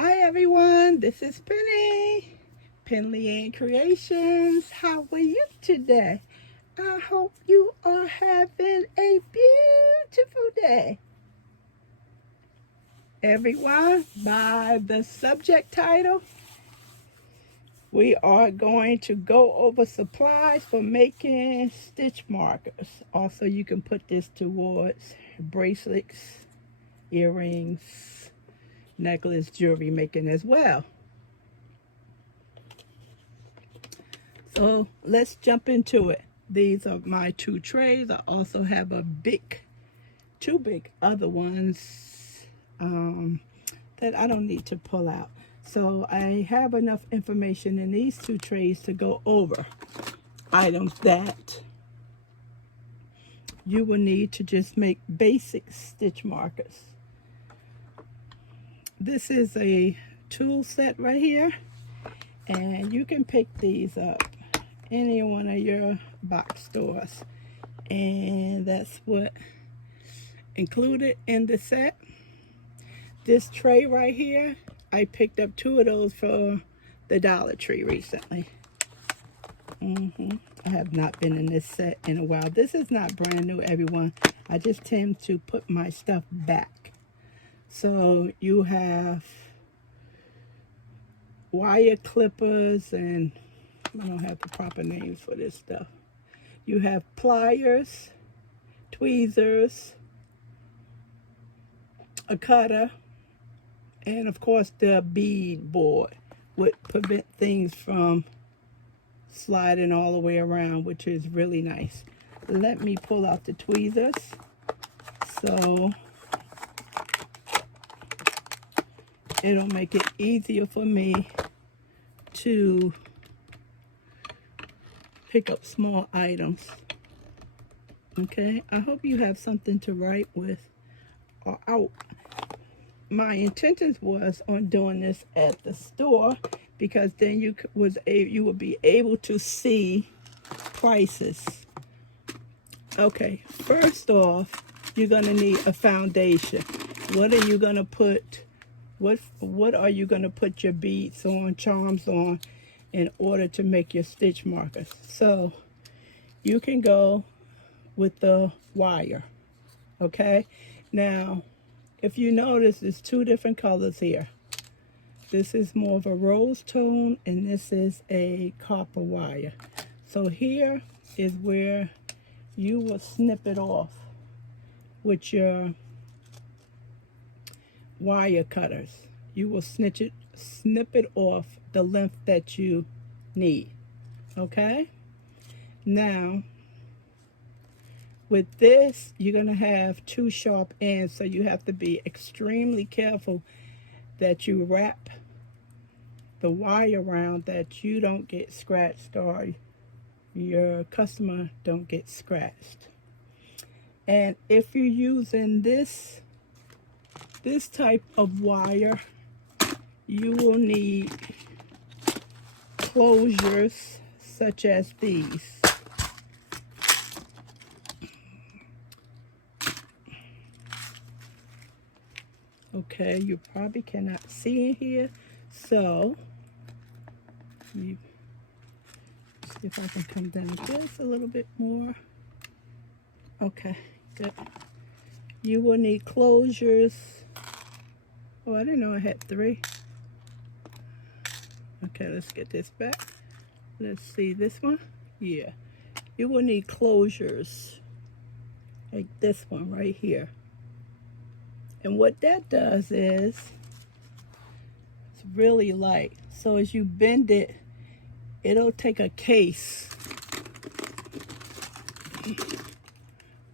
Hi everyone, this is Penley-Ann Creations. How are you today? I hope you are having a beautiful day. Everyone, by the subject title, we are going to go over supplies for making stitch markers. Also, you can put this towards bracelets, earrings, necklace, jewelry making as well. So let's jump into it. These are my two trays. I also have two big other ones that I don't need to pull out. So I have enough information in these two trays to go over items that you will need to just make basic stitch markers. This is a tool set right here, and you can pick these up any one of your box stores, and that's what included in the set. This tray right here, I picked up two of those for the Dollar Tree recently. I have not been in this set in a while. This is not brand new, everyone. I just tend to put my stuff back. So you have wire clippers, and I don't have the proper names for this stuff. You have pliers, tweezers, a cutter, and of course the bead board would prevent things from sliding all the way around, which is really nice. Let me pull out the tweezers so it'll make it easier for me to pick up small items. Okay, I hope you have something to write with or out. My intentions was on doing this at the store, because then you would be able to see prices. Okay, first off, you're gonna need a foundation. What are you gonna put? What are you gonna put your beads on, charms on, in order to make your stitch markers? So you can go with the wire. Okay, now if you notice, there's two different colors here. This is more of a rose tone, and this is a copper wire. So here is where you will snip it off with your wire cutters. You will snip it off the length that you need. Okay? Now, with this, you're going to have two sharp ends, so you have to be extremely careful that you wrap the wire around, that you don't get scratched or your customer don't get scratched. And if you're using this type of wire, you will need closures such as these. Okay, you probably cannot see in here, so see if I can come down just a little bit more. Okay, good. You will need closures. Oh, I didn't know I had 3. Okay, let's get this back. Let's see, this one? Yeah. You will need closures like this one right here. And what that does is, it's really light. So as you bend it, it'll take a case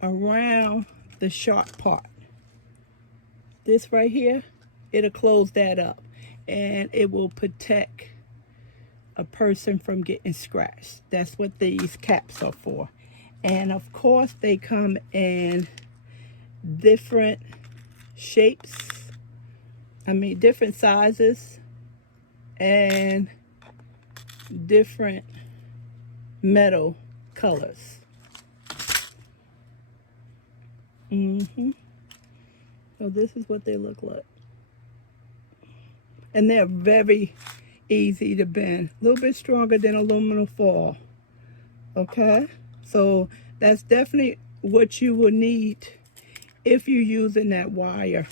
around the sharp part. This right here, it'll close that up, and it will protect a person from getting scratched. That's what these caps are for. And of course, they come in different shapes, different sizes, and different metal colors. So this is what they look like. And they're very easy to bend. A little bit stronger than aluminum foil. Okay? So that's definitely what you will need if you're using that wire.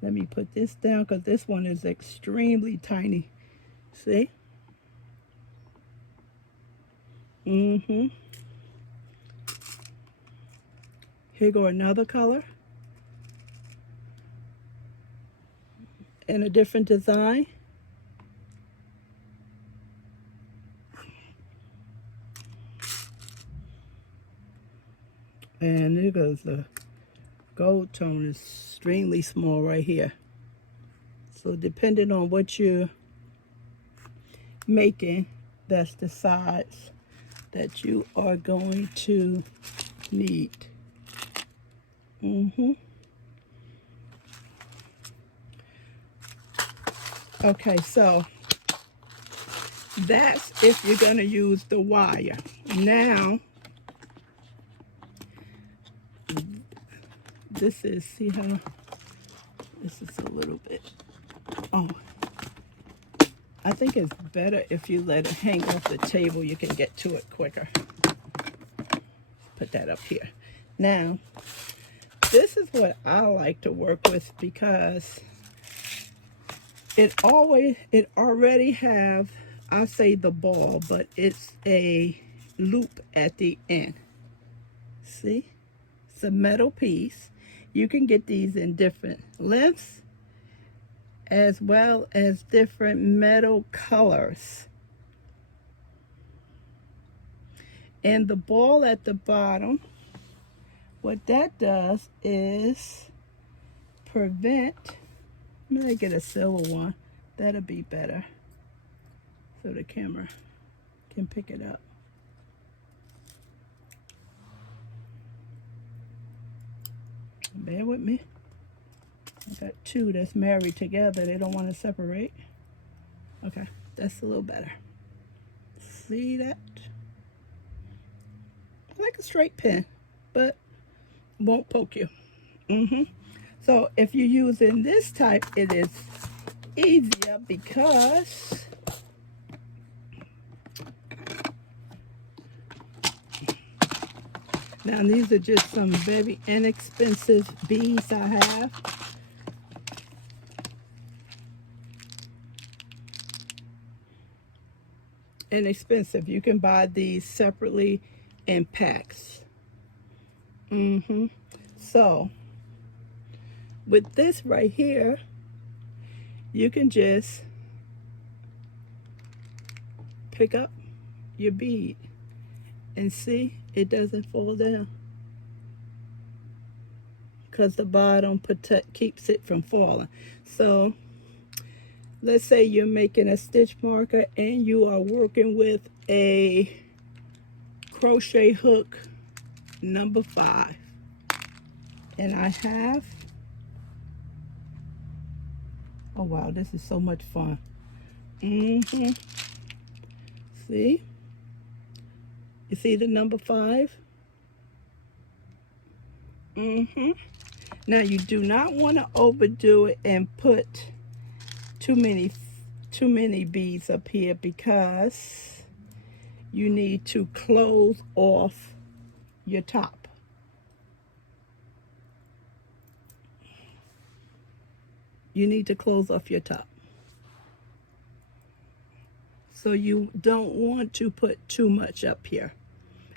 Let me put this down because this one is extremely tiny. See? Here go another color. In a different design. And there goes the gold tone is extremely small right here. So depending on what you're making, that's the size that you are going to need. Okay, so that's if you're going to use the wire. Now, this is, see how, this is a little bit, oh, I think it's better if you let it hang off the table. You can get to it quicker. Put that up here. Now, this is what I like to work with because it already have, I say the ball, but it's a loop at the end. See? It's a metal piece. You can get these in different lengths as well as different metal colors. And the ball at the bottom, what that does is prevent, I'm gonna get a silver one, that'll be better so the camera can pick it up. Bear with me. I got two that's married together. They don't want to separate. Okay, that's a little better. See that? Like a straight pin, but won't poke you. So if you're using this type, it is easier because now these are just some very inexpensive beads I have. Inexpensive. You can buy these separately in packs. So with this right here, you can just pick up your bead and see it doesn't fall down because the bottom keeps it from falling. So let's say you're making a stitch marker and you are working with a crochet hook number 5, and I have, oh wow, this is so much fun. See, you see the number 5? Now you do not want to overdo it and put too many beads up here because you need to close off your top. You need to close off your top. So you don't want to put too much up here.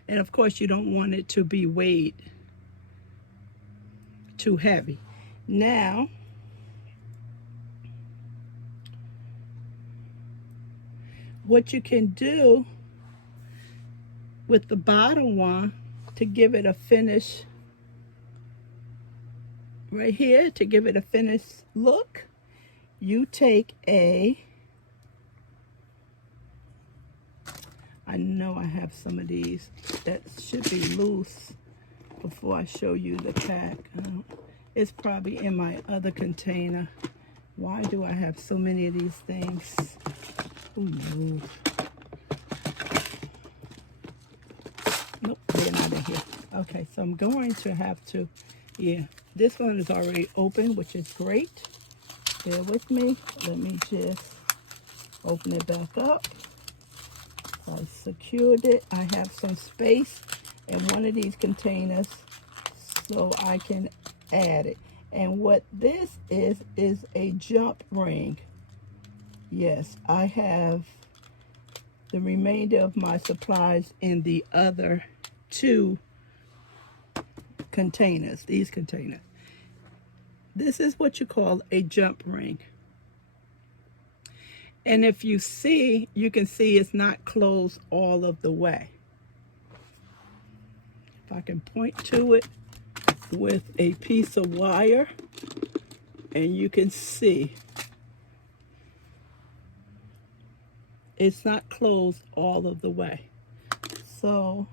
And of course you don't want it to be weighed too heavy. Now, what you can do with the bottom one to give it a finish right here, to give it a finished look, you take a, I know I have some of these that should be loose before I show you the pack. It's probably in my other container. Why do I have so many of these things? Who knows? Nope, they're not in here. Okay, so I'm going to have to, yeah, this one is already open, which is great. Bear with me. Let me just open it back up. I secured it. I have some space in one of these containers so I can add it. And what this is a jump ring. Yes, I have the remainder of my supplies in the other two containers, these containers. This is what you call a jump ring. And if you see, you can see it's not closed all of the way. If I can point to it with a piece of wire, and you can see it's not closed all of the way. So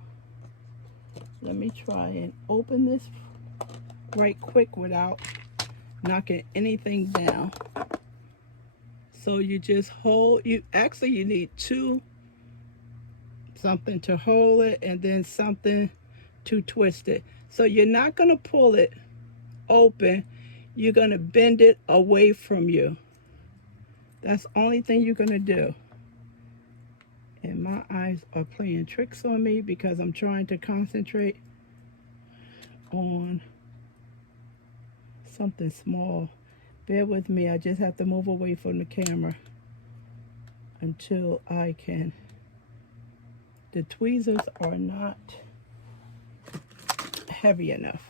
let me try and open this right quick without knocking anything down. So you just hold, you need something to hold it and then something to twist it. So you're not going to pull it open, you're going to bend it away from you. That's the only thing you're going to do. And my eyes are playing tricks on me because I'm trying to concentrate on something small. Bear with me, I just have to move away from the camera until I can. The tweezers are not heavy enough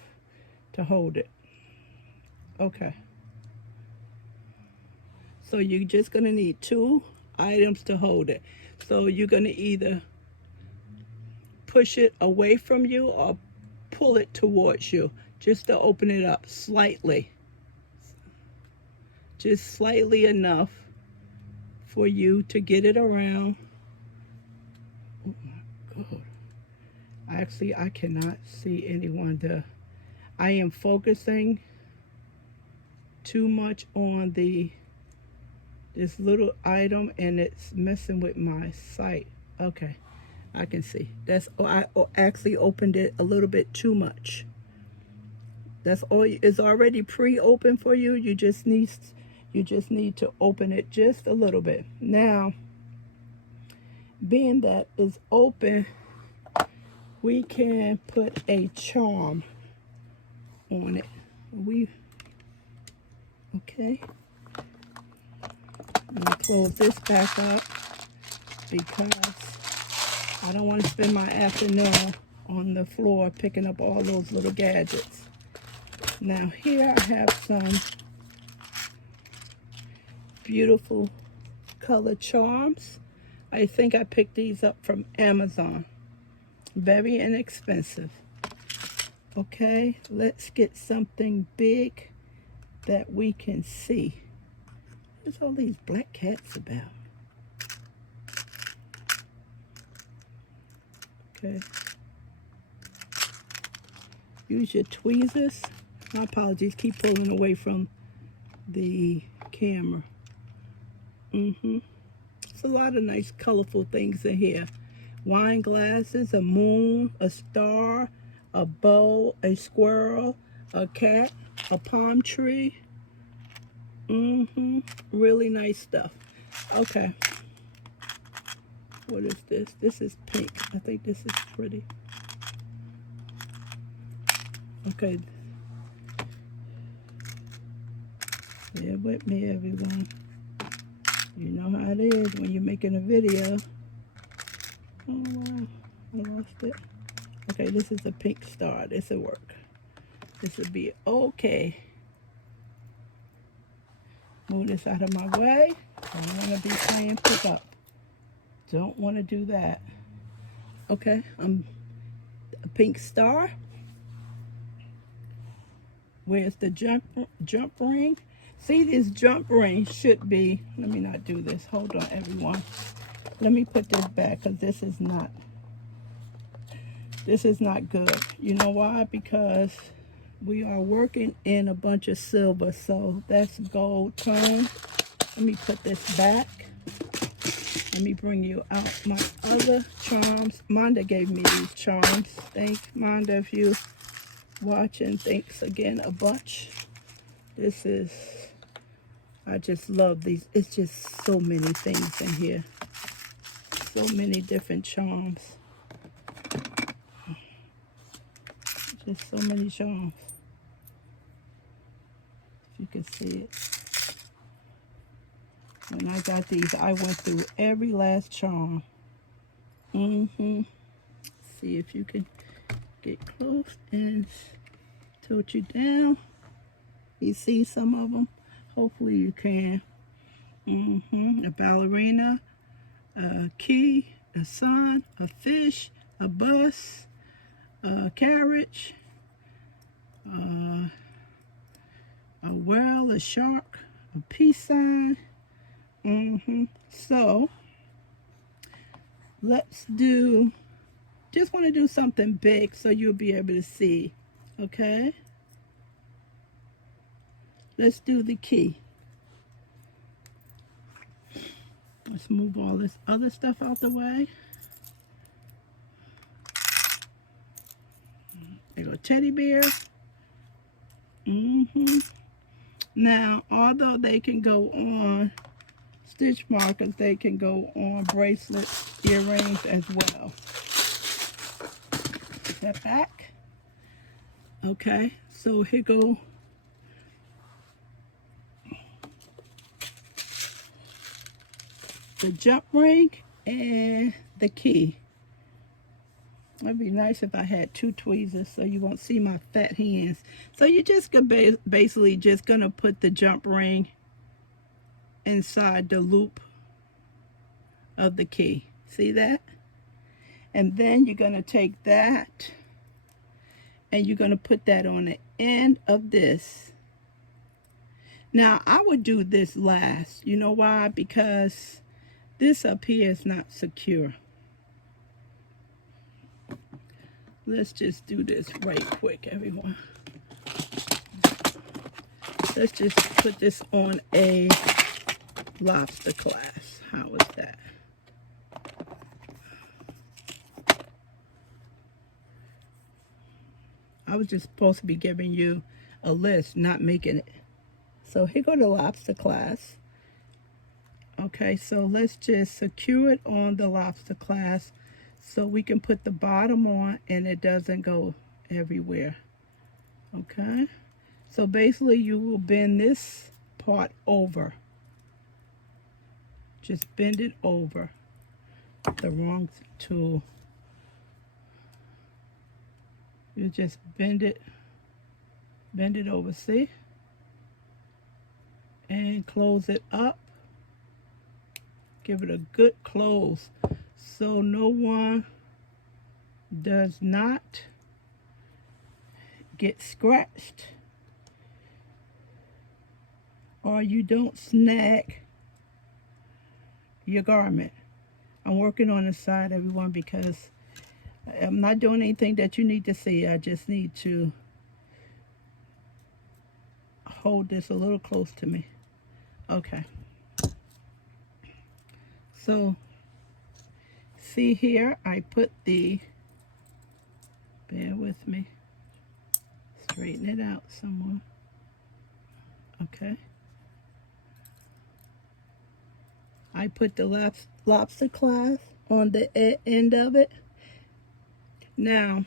to hold it. Okay. So you're just going to need two items to hold it. So you're going to either push it away from you or pull it towards you just to open it up slightly. Just slightly enough for you to get it around. Oh my God. Actually, I cannot see anyone. I am focusing too much on this little item and it's messing with my sight. Okay, I can see. I actually opened it a little bit too much. That's all. It's already pre-open for you. You just need to open it just a little bit. Now, being that it's open, we can put a charm on it. Okay. Let me close this back up because I don't want to spend my afternoon on the floor picking up all those little gadgets. Now here I have some beautiful color charms. I think I picked these up from Amazon. Very inexpensive. Okay, let's get something big that we can see. What's all these black cats about? Okay. Use your tweezers. My apologies, keep pulling away from the camera. It's a lot of nice colorful things in here. Wine glasses, a moon, a star, a bow, a squirrel, a cat, a palm tree. Really nice stuff. Okay. What is this? This is pink. I think this is pretty. Okay. Bear with me, everyone. You know how it is when you're making a video. Oh, wow. I lost it. Okay, this is a pink star. This will work. This will be okay. Move this out of my way. I don't want to be playing pickup. Don't want to do that. Okay, a pink star. Where's the jump ring? See, this jump ring should be, let me not do this. Hold on, everyone. Let me put this back because this is not good. You know why? Because we are working in a bunch of silver, so that's gold tone. Let me put this back. Let me bring you out my other charms. Monda gave me these charms. Thank Monda if you watching. Thanks again a bunch. This is I just love these. It's just so many things in here. So many different charms. Just so many charms. If you can see it. When I got these, I went through every last charm. See if you can get close and tilt you down. You see some of them? Hopefully you can. A ballerina, a key, a sun, a fish, a bus, a carriage, a whale, a shark, a peace sign. So let's do, just want to do something big so you'll be able to see. Okay, let's do the key. Let's move all this other stuff out the way. There go teddy bear. Now, although they can go on stitch markers, they can go on bracelets, earrings as well. Step back. Okay, so here go the jump ring and the key. It'd be nice if I had two tweezers so you won't see my fat hands. So you're just gonna basically just gonna put the jump ring inside the loop of the key. See that? And then you're gonna take that and you're gonna put that on the end of this. Now I would do this last. You know why? Because this up here is not secure. Let's just do this right quick, everyone. Let's just put this on a lobster clasp. How is that? I was just supposed to be giving you a list, not making it. So here go the lobster clasp. Okay, so let's just secure it on the lobster clasp so we can put the bottom on and it doesn't go everywhere. Okay, so basically you will bend this part over. Just bend it over. The wrong tool. You just bend it over, see? And close it up. Give it a good close so no one does not get scratched or you don't snag your garment. I'm working on the side, everyone, because I'm not doing anything that you need to see. I just need to hold this a little close to me. Okay. So, see here, I put the, bear with me, straighten it out somewhere. Okay. I put the lobster clasp on the end of it. Now,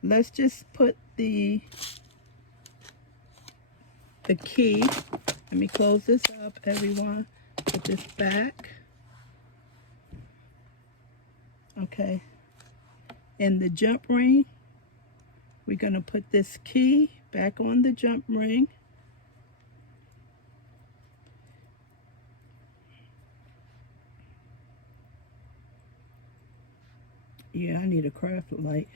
let's just put the key. Let me close this up, everyone. Put this back. Okay. In the jump ring, we're going to put this key back on the jump ring. Yeah, I need a craft light.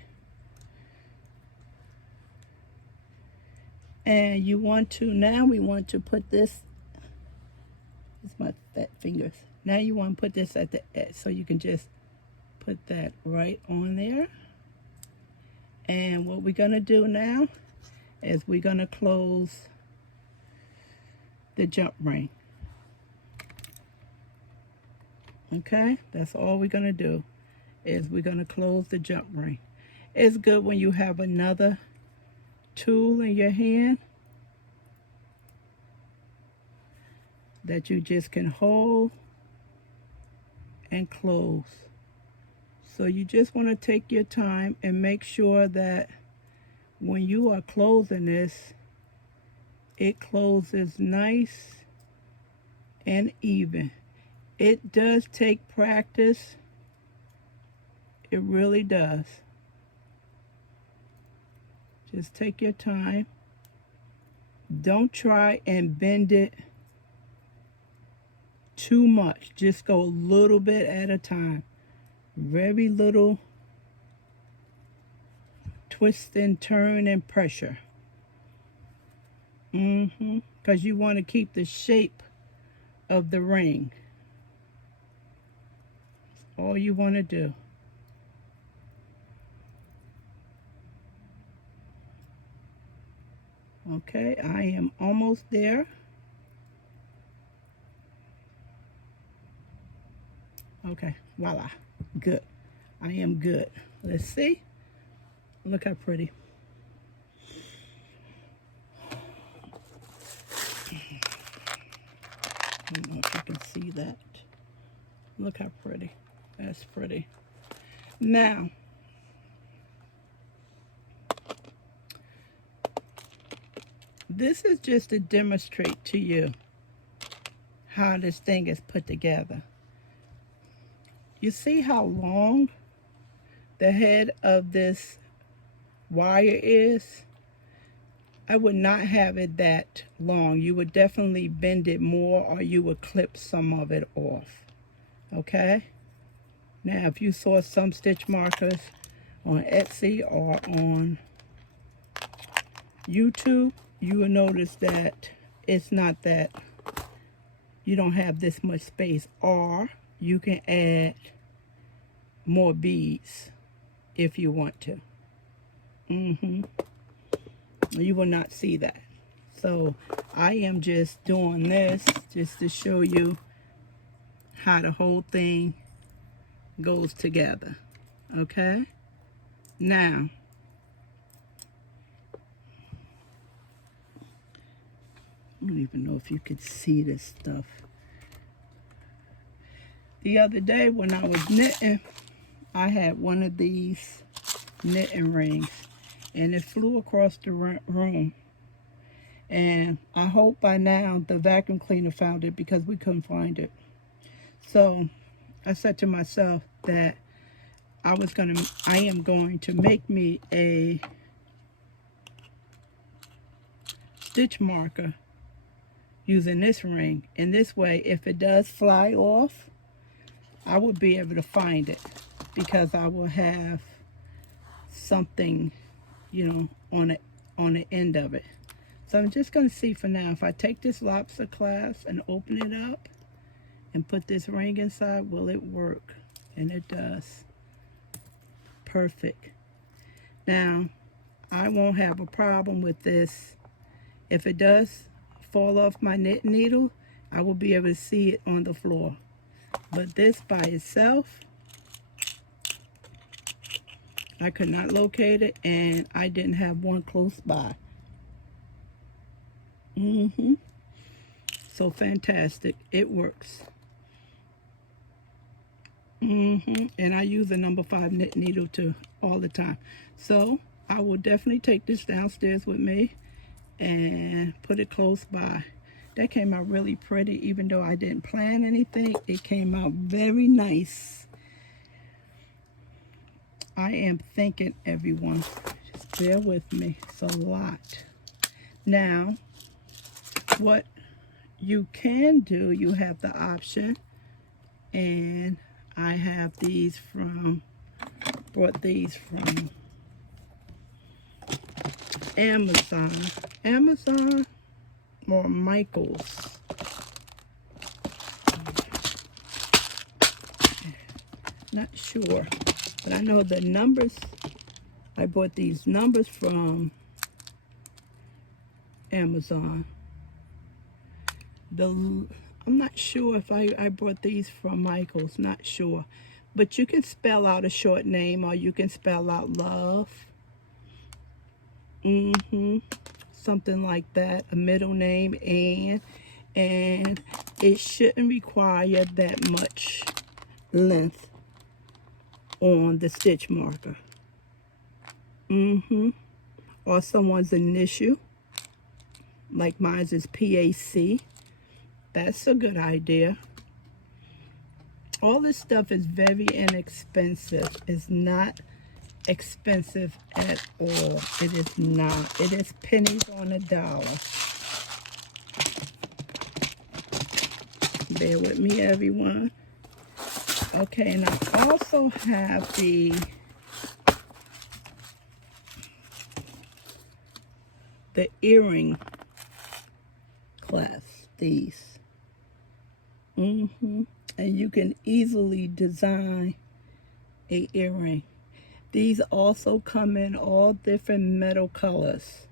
And you want to, now we want to put this, it's my fat fingers. Now you want to put this at the edge, so you can just put that right on there. And what we're going to do now is we're going to close the jump ring. Okay, that's all we're going to do, is we're going to close the jump ring. It's good when you have another tool in your hand. that you just can hold and close. So you just want to take your time and make sure that when you are closing this, it closes nice and even. It does take practice. It really does. Just take your time. Don't try and bend it too much. Just go a little bit at a time. Very little twist and turn and pressure. Because you want to keep the shape of the ring. That's all you want to do. Okay, I am almost there. Okay, voila. Good. I am good. Let's see. Look how pretty. I don't know if you can see that. Look how pretty. That's pretty. Now, this is just to demonstrate to you how this thing is put together. You see how long the head of this wire is? I would not have it that long. You would definitely bend it more, or you would clip some of it off. Okay? Now, if you saw some stitch markers on Etsy or on YouTube, you will notice that it's not that you don't have this much space, or you can add more beads if you want to. You will not see that. So I am just doing this just to show you how the whole thing goes together. Okay? Now, I don't even know if you could see this stuff. The other day when I was knitting, I had one of these knitting rings, and it flew across the room. And I hope by now the vacuum cleaner found it, because we couldn't find it. So I said to myself that I am going to make me a stitch marker using this ring. And this way, if it does fly off, I will be able to find it, because I will have something, you know, on the end of it. So I'm just going to see for now, if I take this lobster clasp and open it up and put this ring inside, will it work? And it does. Perfect. Now, I won't have a problem with this. If it does fall off my knit needle, I will be able to see it on the floor. But this by itself, I could not locate it, and I didn't have one close by. So fantastic. It works. And I use a number 5 knit needle too all the time. So I will definitely take this downstairs with me and put it close by. That came out really pretty. Even though I didn't plan anything, it came out very nice. I am thinking, everyone, just bear with me. It's a lot. Now, what you can do, you have the option, and I have these bought these from Amazon or Michael's. Not sure, but I know the numbers. I bought these numbers from Amazon. I'm not sure if I bought these from Michael's, not sure. But you can spell out a short name, or you can spell out love. Something like that. A middle name, Ann. And it shouldn't require that much length on the stitch marker. Or someone's initial, like mine is PAC. That's a good idea. All this stuff is very inexpensive. It's not expensive at all. It is not. It is pennies on a dollar. Bear with me, everyone. Okay, and I also have the earring clasps, these. And you can easily design a earring. These also come in all different metal colors.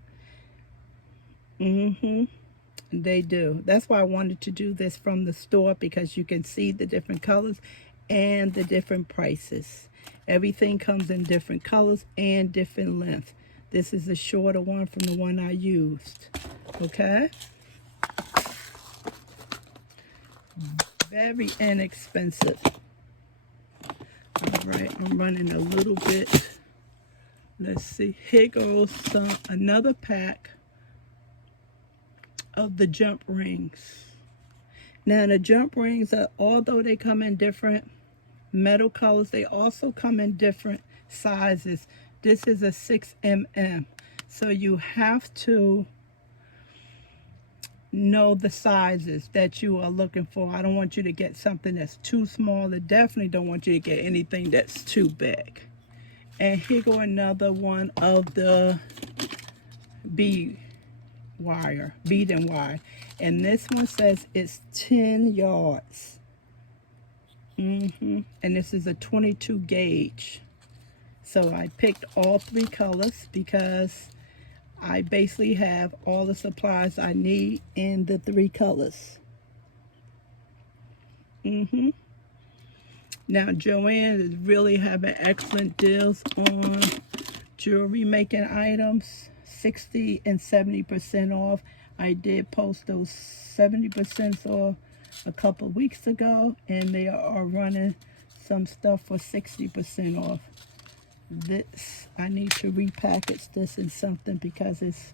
They do. That's why I wanted to do this from the store, because you can see the different colors and the different prices. Everything comes in different colors and different lengths. This is a shorter one from the one I used. Okay? Very inexpensive. All right, I'm running a little bit. Let's see. Here goes another pack of the jump rings. Now the jump rings, although they come in different metal colors, they also come in different sizes. This is a 6mm, so you have to know the sizes that you are looking for. I don't want you to get something that's too small. I definitely don't want you to get anything that's too big. And here go another one of the bead and wire. And this one says it's 10 yards. And this is a 22 gauge. So I picked all 3 colors because I basically have all the supplies I need in the 3 colors. Now Joann is really having excellent deals on jewelry making items, 60 and 70% off. I did post those 70% off a couple weeks ago, and they are running some stuff for 60% off. This, I need to repackage this in something because it's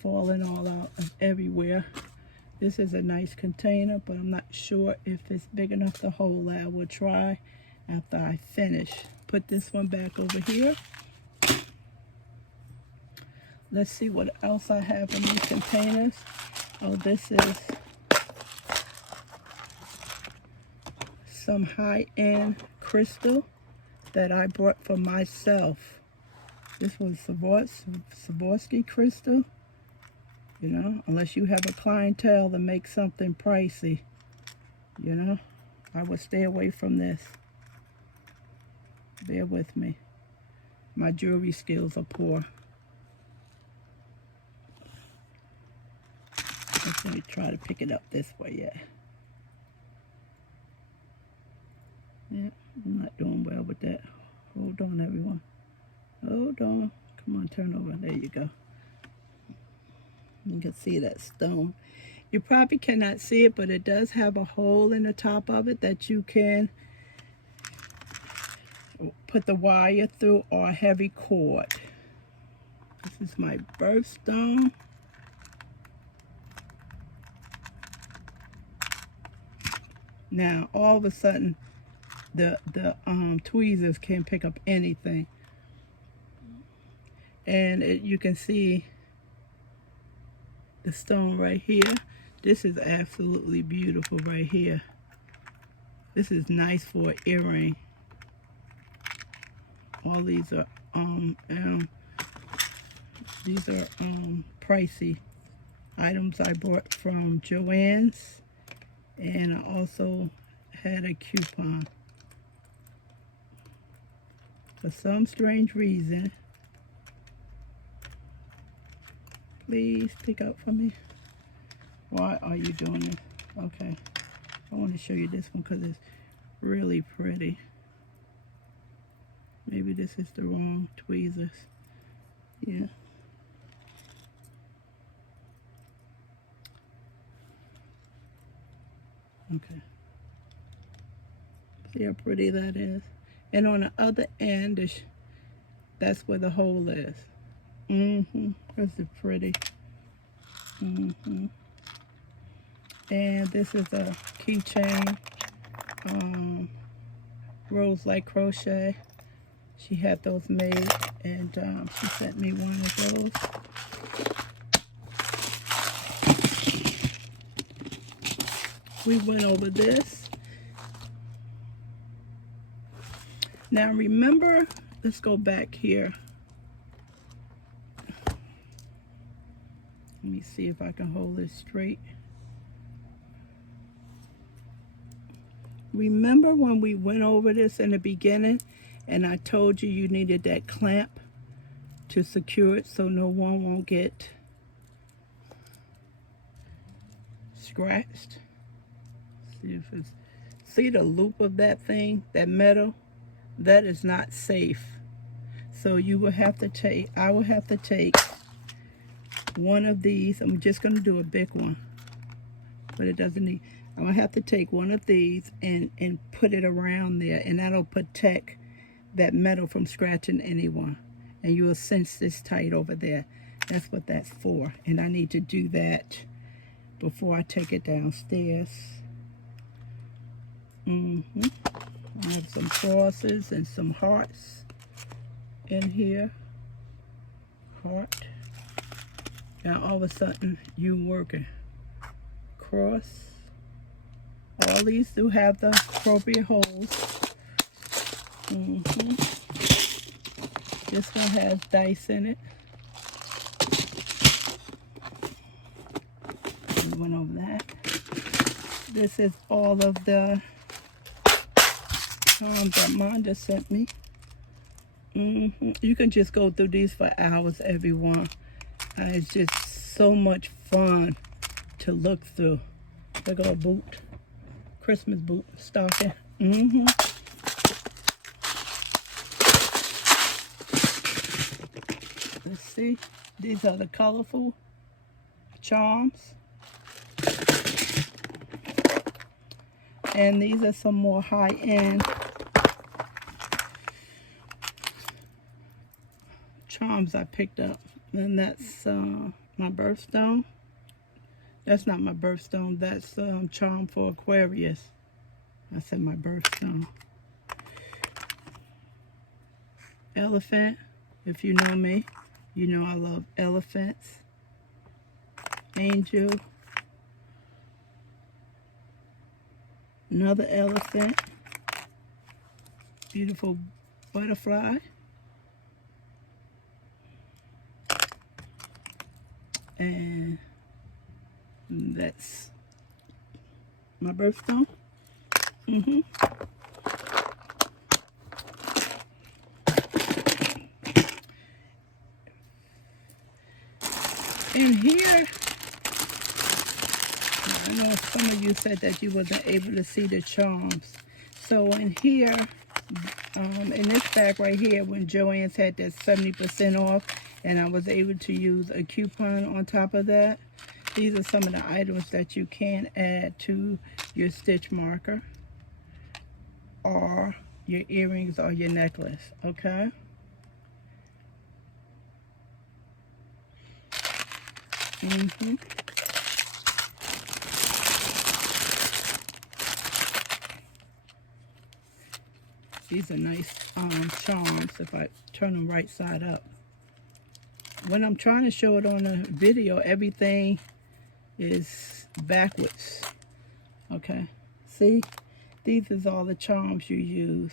falling all out everywhere. This is a nice container, but I'm not sure if it's big enough to hold that. I will try after I finish. Put this one back over here. Let's see what else I have in these containers. Oh, this is some high-end crystal that I bought for myself. This was Swarovski Crystal. You know, unless you have a clientele that makes something pricey, you know, I would stay away from this. Bear with me. My jewelry skills are poor. Let's let me try to pick it up this way, yeah, I'm not doing well with that. Hold on, everyone. Hold on. Come on, turn over. There you go. You can see that stone. You probably cannot see it, but it does have a hole in the top of it that you can put the wire through, or a heavy cord. This is my birthstone. Now, all of a sudden, the tweezers can pick up anything. And you can see the stone right here. This is absolutely beautiful right here. This is nice for an earring. All these are pricey items I bought from Joann's, and I also had a coupon. For some strange reason, please pick up for me. Why are you doing this? Okay, I want to show you this one because it's really pretty. Maybe this is the wrong tweezers. Yeah. Okay. See how pretty that is? And on the other end, that's where the hole is. Mm-hmm. This is pretty. Mm-hmm. And this is a keychain. Rose Light Crochet. She had those made, and she sent me one of those. We went over this. Now remember, let's go back here. Let me see if I can hold this straight. Remember when we went over this in the beginning and I told you you needed that clamp to secure it so no one won't get scratched? See the loop of that thing, that metal? That is not safe. So you will have to take, I will have to take one of these. I'm just going to do a big one, but it doesn't need, I'm going to have to take one of these and put it around there, and that'll protect that metal from scratching anyone. And you will cinch this tight over there. That's what that's for. And I need to do that before I take it downstairs. I have some crosses and some hearts in here. Heart. Now all of a sudden you working. Cross. All these do have the appropriate holes. This one has dice in it. We went over that. This is all of the charms that Monda sent me. You can just go through these for hours, everyone. It's just so much fun to look through. Look at a boot. Christmas boot stocking. Let's see. These are the colorful charms. And these are some more high-end charms I picked up. And that's my birthstone. That's not my birthstone. That's charm for Aquarius. I said my birthstone. Elephant. If you know me, you know I love elephants. Angel. Another elephant. Beautiful butterfly. And that's my birthstone. And here, I know some of you said that you wasn't able to see the charms. So in here, in this bag right here, when Joann's had that 70% off, and I was able to use a coupon on top of that, these are some of the items that you can add to your stitch marker or your earrings or your necklace, okay? These are nice charms if I turn them right side up. When I'm trying to show it on the video, everything is backwards. Okay, see? These is all the charms you use.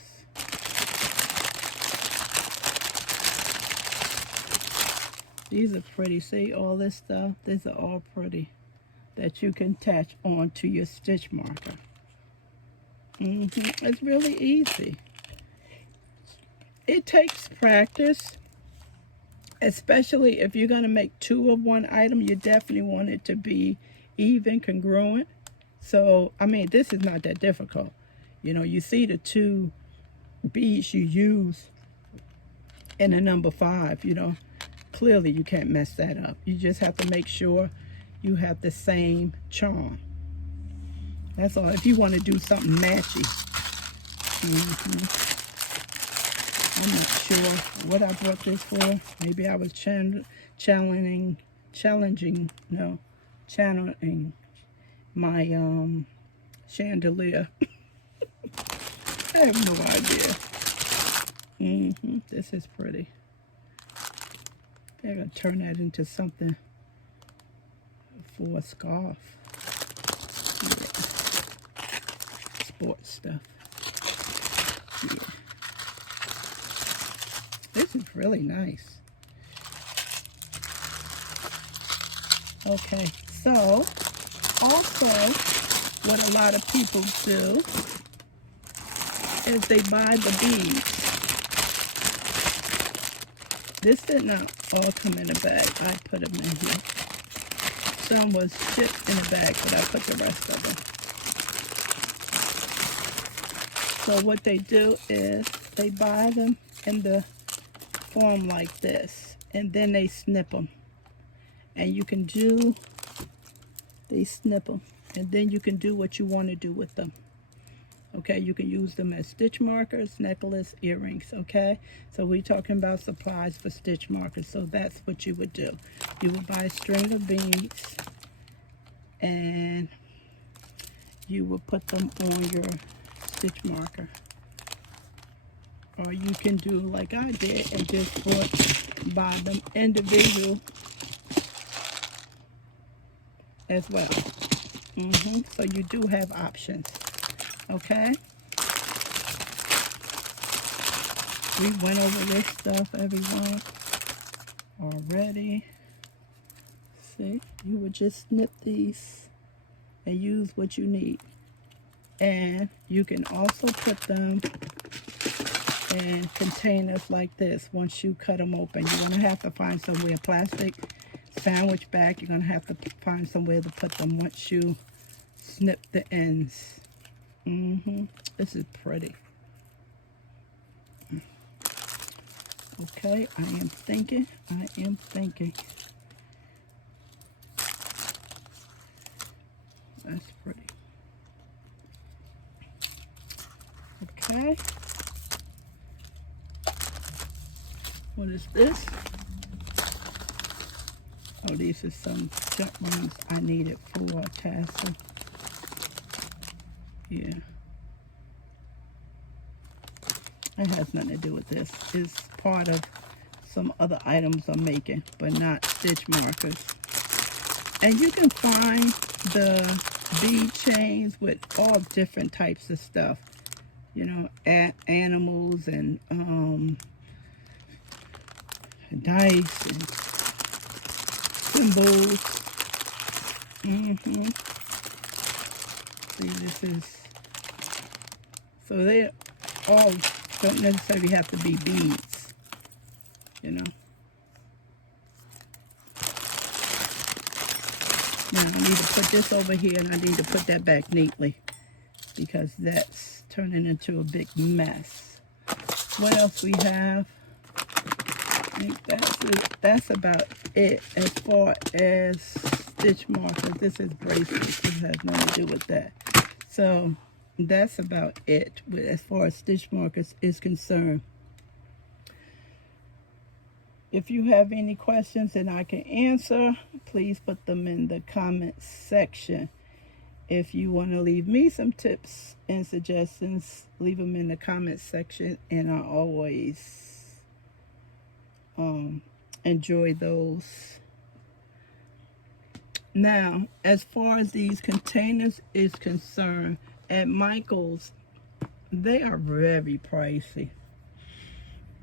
These are pretty. See all this stuff? These are all pretty that you can attach onto your stitch marker. It's really easy. It takes practice, especially if you're going to make two of one item. You definitely want it to be even, congruent. So, I mean, this is not that difficult. You know, you see the two beads you use in the number 5, you know. Clearly, you can't mess that up. You just have to make sure you have the same charm. That's all. If you want to do something matchy. I'm not sure what I bought this for. Maybe I was channeling my chandelier. I have no idea. This is pretty. They're gonna turn that into something for a scarf. Yeah. Sports stuff. Yeah. This is really nice. Okay, so also what a lot of people do is they buy the beads. This did not all come in a bag. I put them in here. Some was shipped in a bag, but I put the rest of them. So what they do is they buy them in the form like this, and then they snip them. And you can do, they snip them, and then you can do what you want to do with them. Okay, you can use them as stitch markers, necklace, earrings, okay? So we're talking about supplies for stitch markers, so that's what you would do. You would buy a string of beads, and you would put them on your stitch marker. Or you can do like I did and just buy them individual as well. So you do have options. Okay, we went over this stuff, everyone, already. See, you would just snip these and use what you need. And you can also put them in containers like this. Once you cut them open, you're going to have to find somewhere, plastic sandwich bag, you're going to have to find somewhere to put them once you snip the ends. This is pretty. Okay, I am thinking. That's pretty. Okay. What is this? Oh, these are some junk ones I needed for a tassel. Yeah. It has nothing to do with this. It's part of some other items I'm making, but not stitch markers. And you can find the bead chains with all different types of stuff. You know, animals and dice and symbols. See, this is, so they all don't necessarily have to be beads, you know. Now I need to put this over here, and I need to put that back neatly because that's turning into a big mess. What else we have? I think that's about it as far as stitch markers. This is bracelets. This has nothing to do with that. So that's about it as far as stitch markers is concerned. If you have any questions and I can answer, please put them in the comment section. If you want to leave me some tips and suggestions, leave them in the comment section, and I always enjoy those. Now, as far as these containers is concerned, at Michael's, they are very pricey.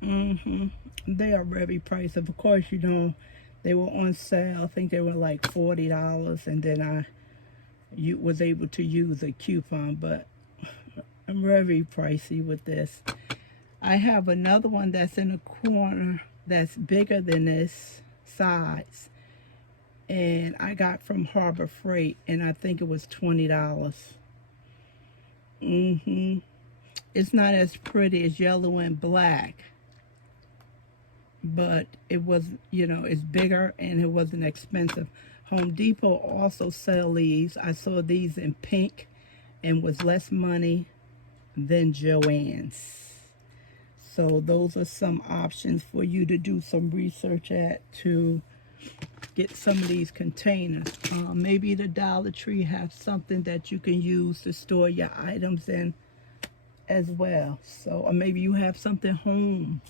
They are very pricey. Of course, you know, they were on sale. I think they were like $40, and then I was able to use a coupon, but I'm very pricey with this. I have another one that's in a corner that's bigger than this size, and I got from Harbor Freight, and I think it was $20. It's not as pretty as yellow and black, but it was, you know, it's bigger and it wasn't expensive. Home Depot also sell these. I saw these in pink, and was less money than Joann's. So those are some options for you to do some research at to get some of these containers. Maybe the Dollar Tree has something that you can use to store your items in as well. So, or maybe you have something home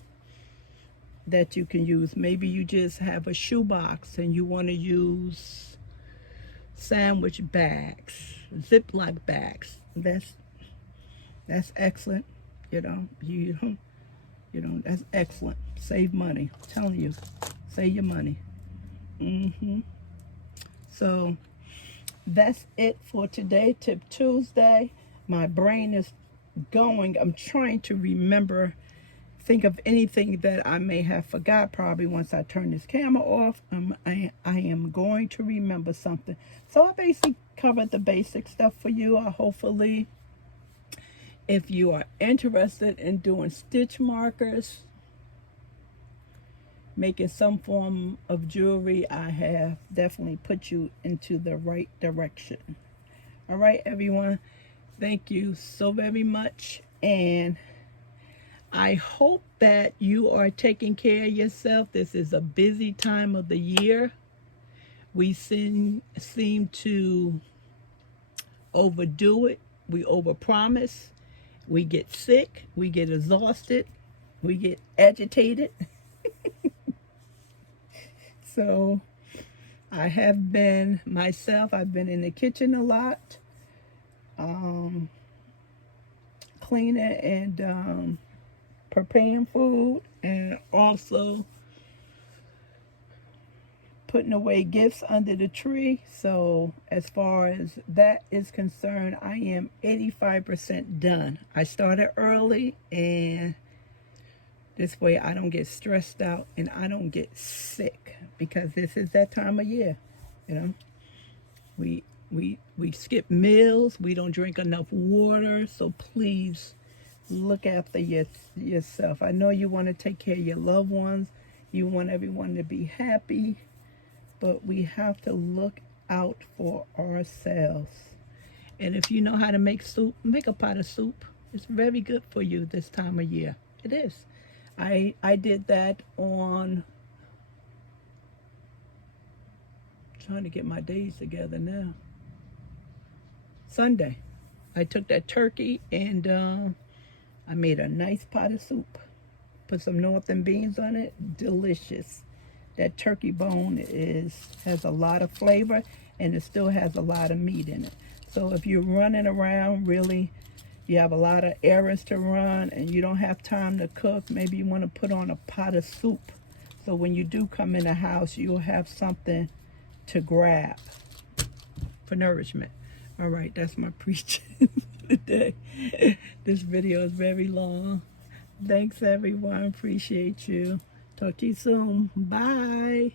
that you can use. Maybe you just have a shoebox and you want to use sandwich bags, Ziploc bags. That's excellent. You know, that's excellent. Save money. I'm telling you, save your money. So that's it for today, Tip Tuesday. My brain is going. I'm trying to remember, think of anything that I may have forgot. Probably once I turn this camera off, I am going to remember something. So I basically covered the basic stuff for you. Hopefully, if you are interested in doing stitch markers, making some form of jewelry, I have definitely put you into the right direction. All right, everyone. Thank you so very much. And I hope that you are taking care of yourself. This is a busy time of the year. We seem to overdo it. We overpromise. We get sick. We get exhausted. We get agitated. So I have been myself, I've been in the kitchen a lot, cleaning and preparing food, and also putting away gifts under the tree. So as far as that is concerned, I am 85% done. I started early, and this way I don't get stressed out and I don't get sick, because this is that time of year. We skip meals, we don't drink enough water. So please look after yourself. I know you want to take care of your loved ones, you want everyone to be happy, but we have to look out for ourselves. And if you know how to make soup, make a pot of soup. It's very good for you this time of year. It is. I did that on, trying to get my days together now, Sunday. I took that turkey and I made a nice pot of soup. Put some northern beans on it. Delicious. That turkey bone has a lot of flavor, and it still has a lot of meat in it. So if you're running around, really, you have a lot of errands to run and you don't have time to cook, maybe you want to put on a pot of soup. So when you do come in the house, you'll have something to grab for nourishment. All right, that's my preaching today. This video is very long. Thanks, everyone. Appreciate you. Talk to you soon. Bye.